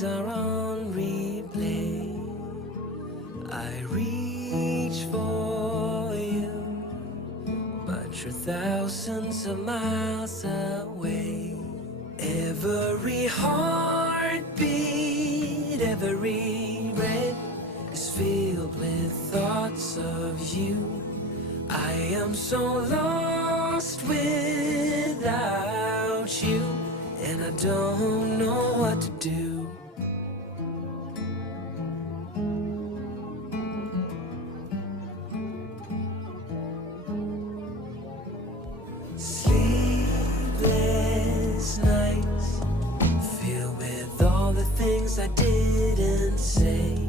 memories are on replay. I reach for you, but you're thousands of miles away. Every heartbeat, every breath is filled with thoughts of you. I am so lost without you, and I don't know what to do. Sleepless nights, filled with all the things I didn't say,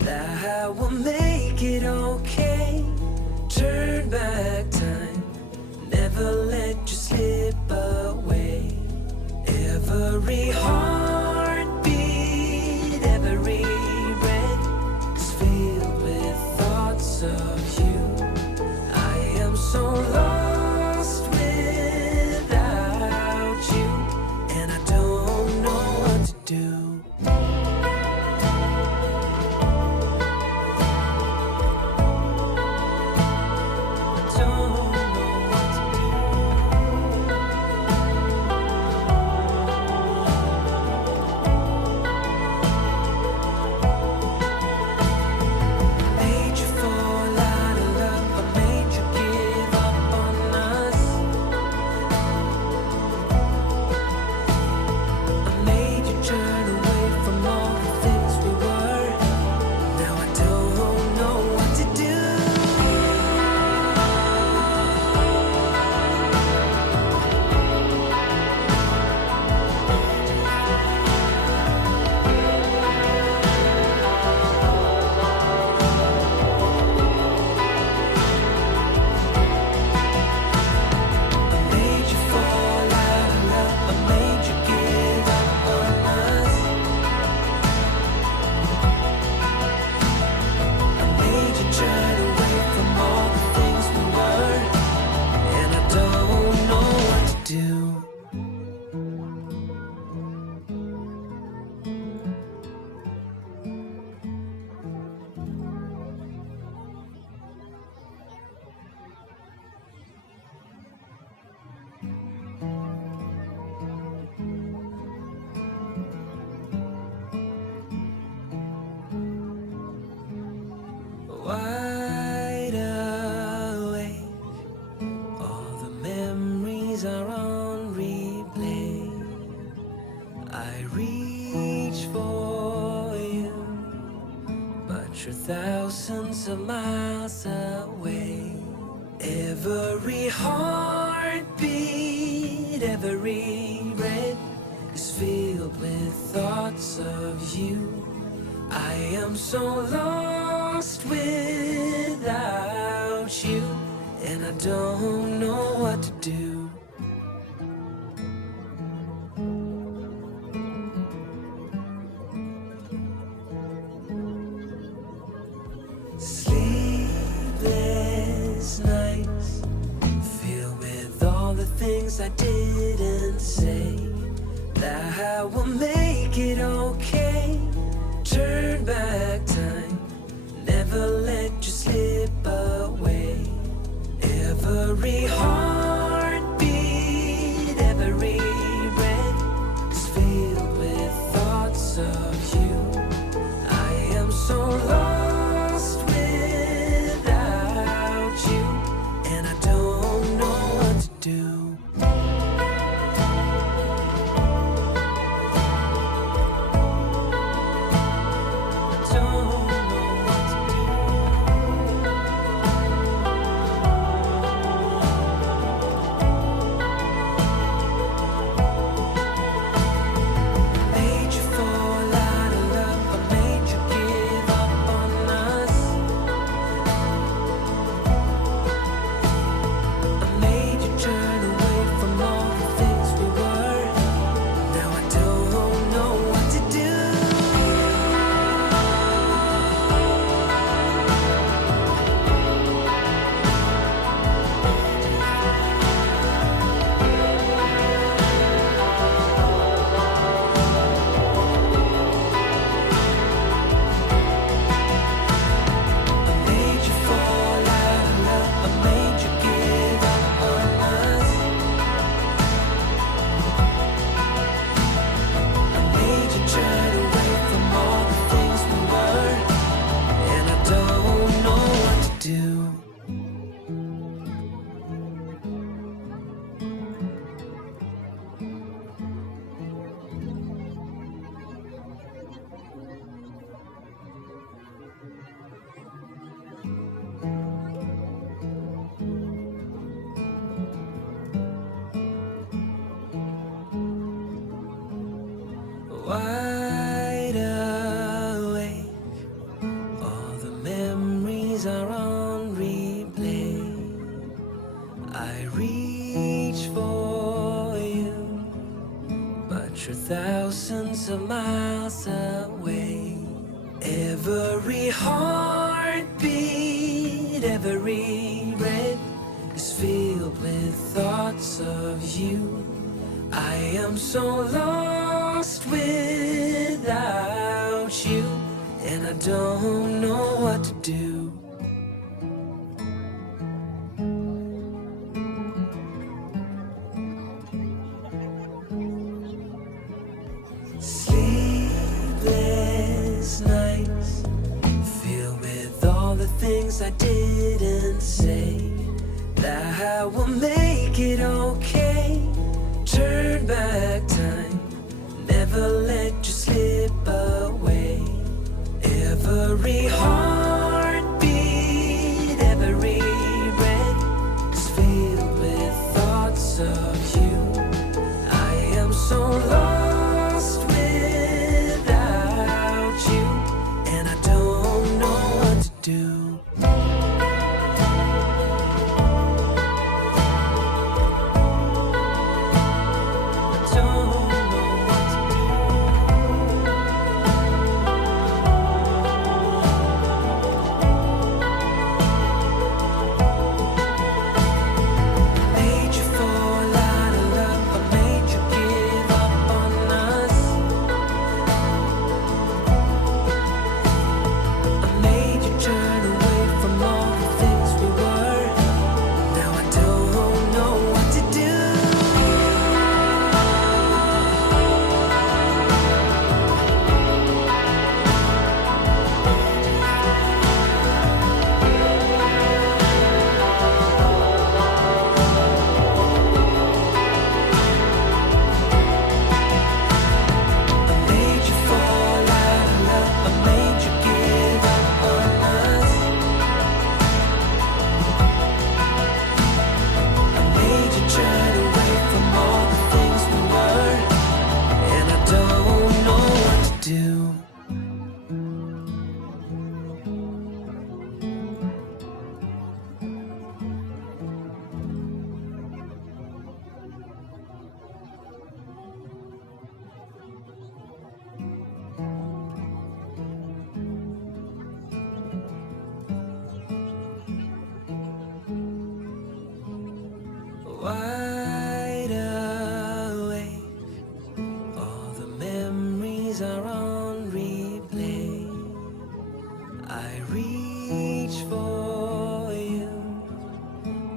that I will make it okay. Turn back time, never let you slip away. Every heartbeat, every breath is filled with thoughts of you. I am so lost without you, and I don't know what to do. Wide awake, all the memories are on replay. I reach for you, but you're thousands of miles away. Every heartbeat, every breath is filled with thoughts of you. I am so lost without you, and I don't know what to do. Sleepless nights, filled with all the things I didn't say, that I will make it okay. Turn back time, never let you slip away. Every heartbeat, every breath is filled with thoughts of you. I am so lost without you, and I don't know what to do. miles away. Every heartbeat, every breath is filled with thoughts of you. I am so lost without you, and I don't know what to do. Sleepless nights, filled with all the things I didn't say, that I will make it okay. Turn back time, never let you slip away. Every heartbeat, every breath is filled with thoughts of you. I am so lost without you, and I don't know what to do. Wide awake, all the memories are on replay. I reach for you,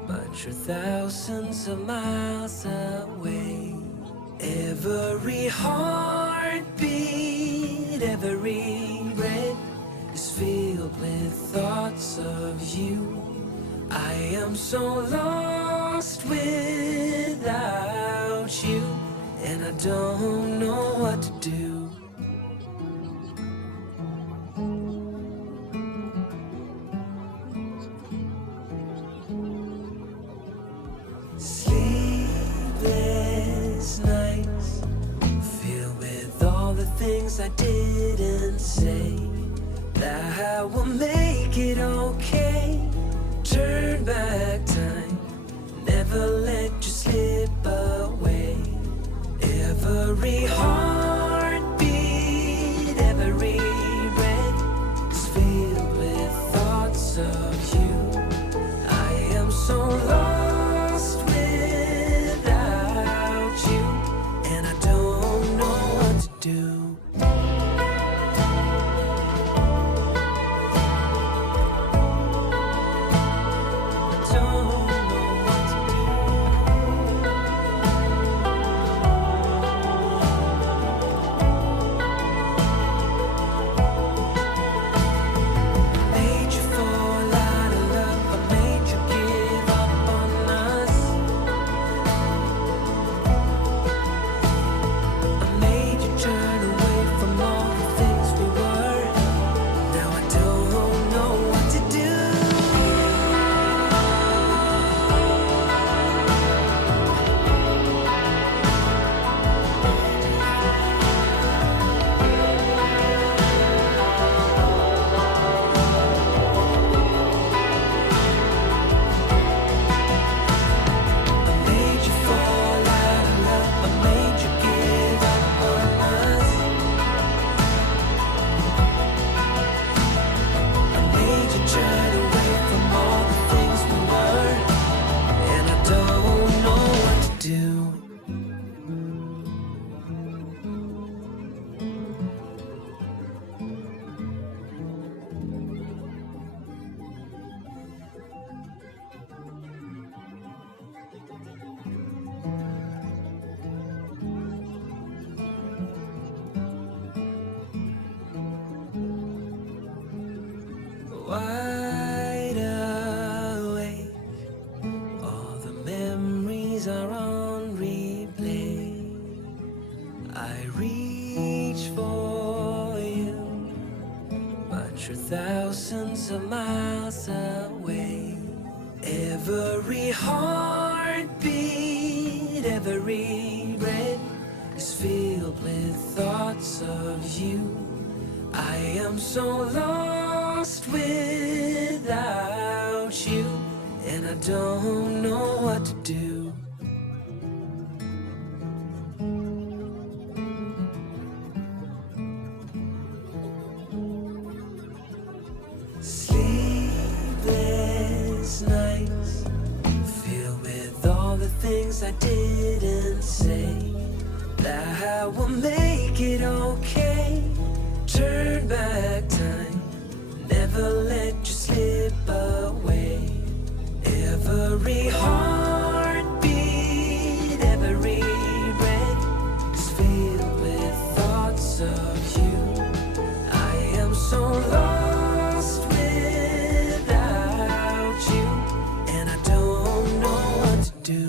but you're thousands of miles away. Every heartbeat, every breath is filled with thoughts of you. I am so lost without you, and I don't know what to do. Sleepless nights, filled with all the things I didn't say, that I will make it okay. Turn back time, never let you slip away. Every heartbeat, every breath is filled with thoughts of you. I am so lost without you, and I don't know what to do. you're thousands of miles away. Every heartbeat, every breath is filled with thoughts of you. I am so lost without you, and I don't know what to do. Sleepless nights, filled with all the things I didn't say, that I will make it okay. Turn back time, never let you slip away. Every heartbeat, every breath is filled with thoughts of you. I am so lost without you, and I don't know what to do.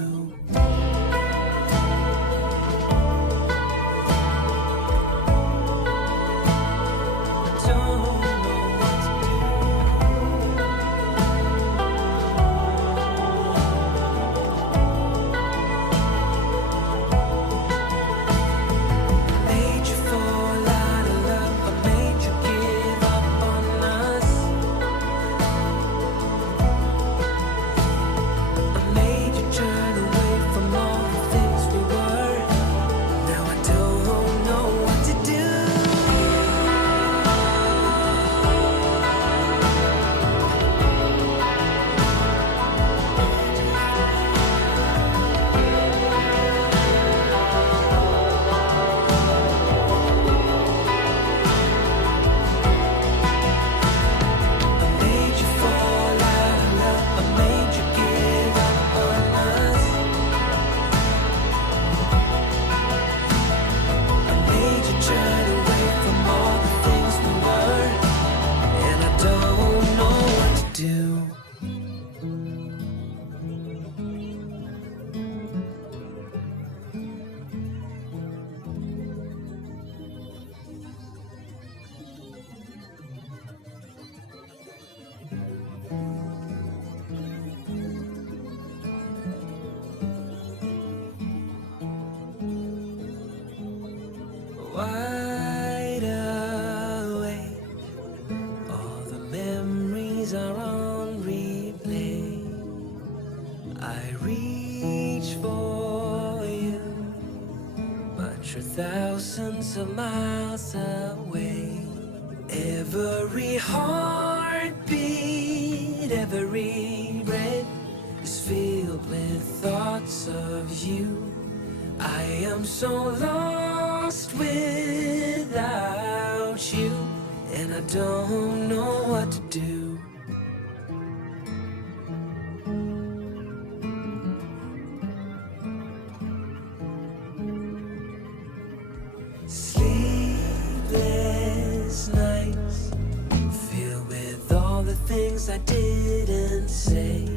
Wide awake, all the memories are on replay. I reach for you, but you're thousands of miles away. Every heartbeat, every breath is filled with thoughts of you. I am so lost without you, and I don't know what to do. Sleepless nights, filled with all the things I didn't say,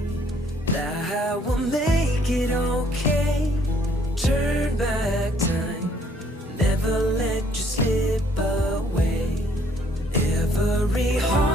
that I will make it okay. Turn back time, never let you slip away. Every heart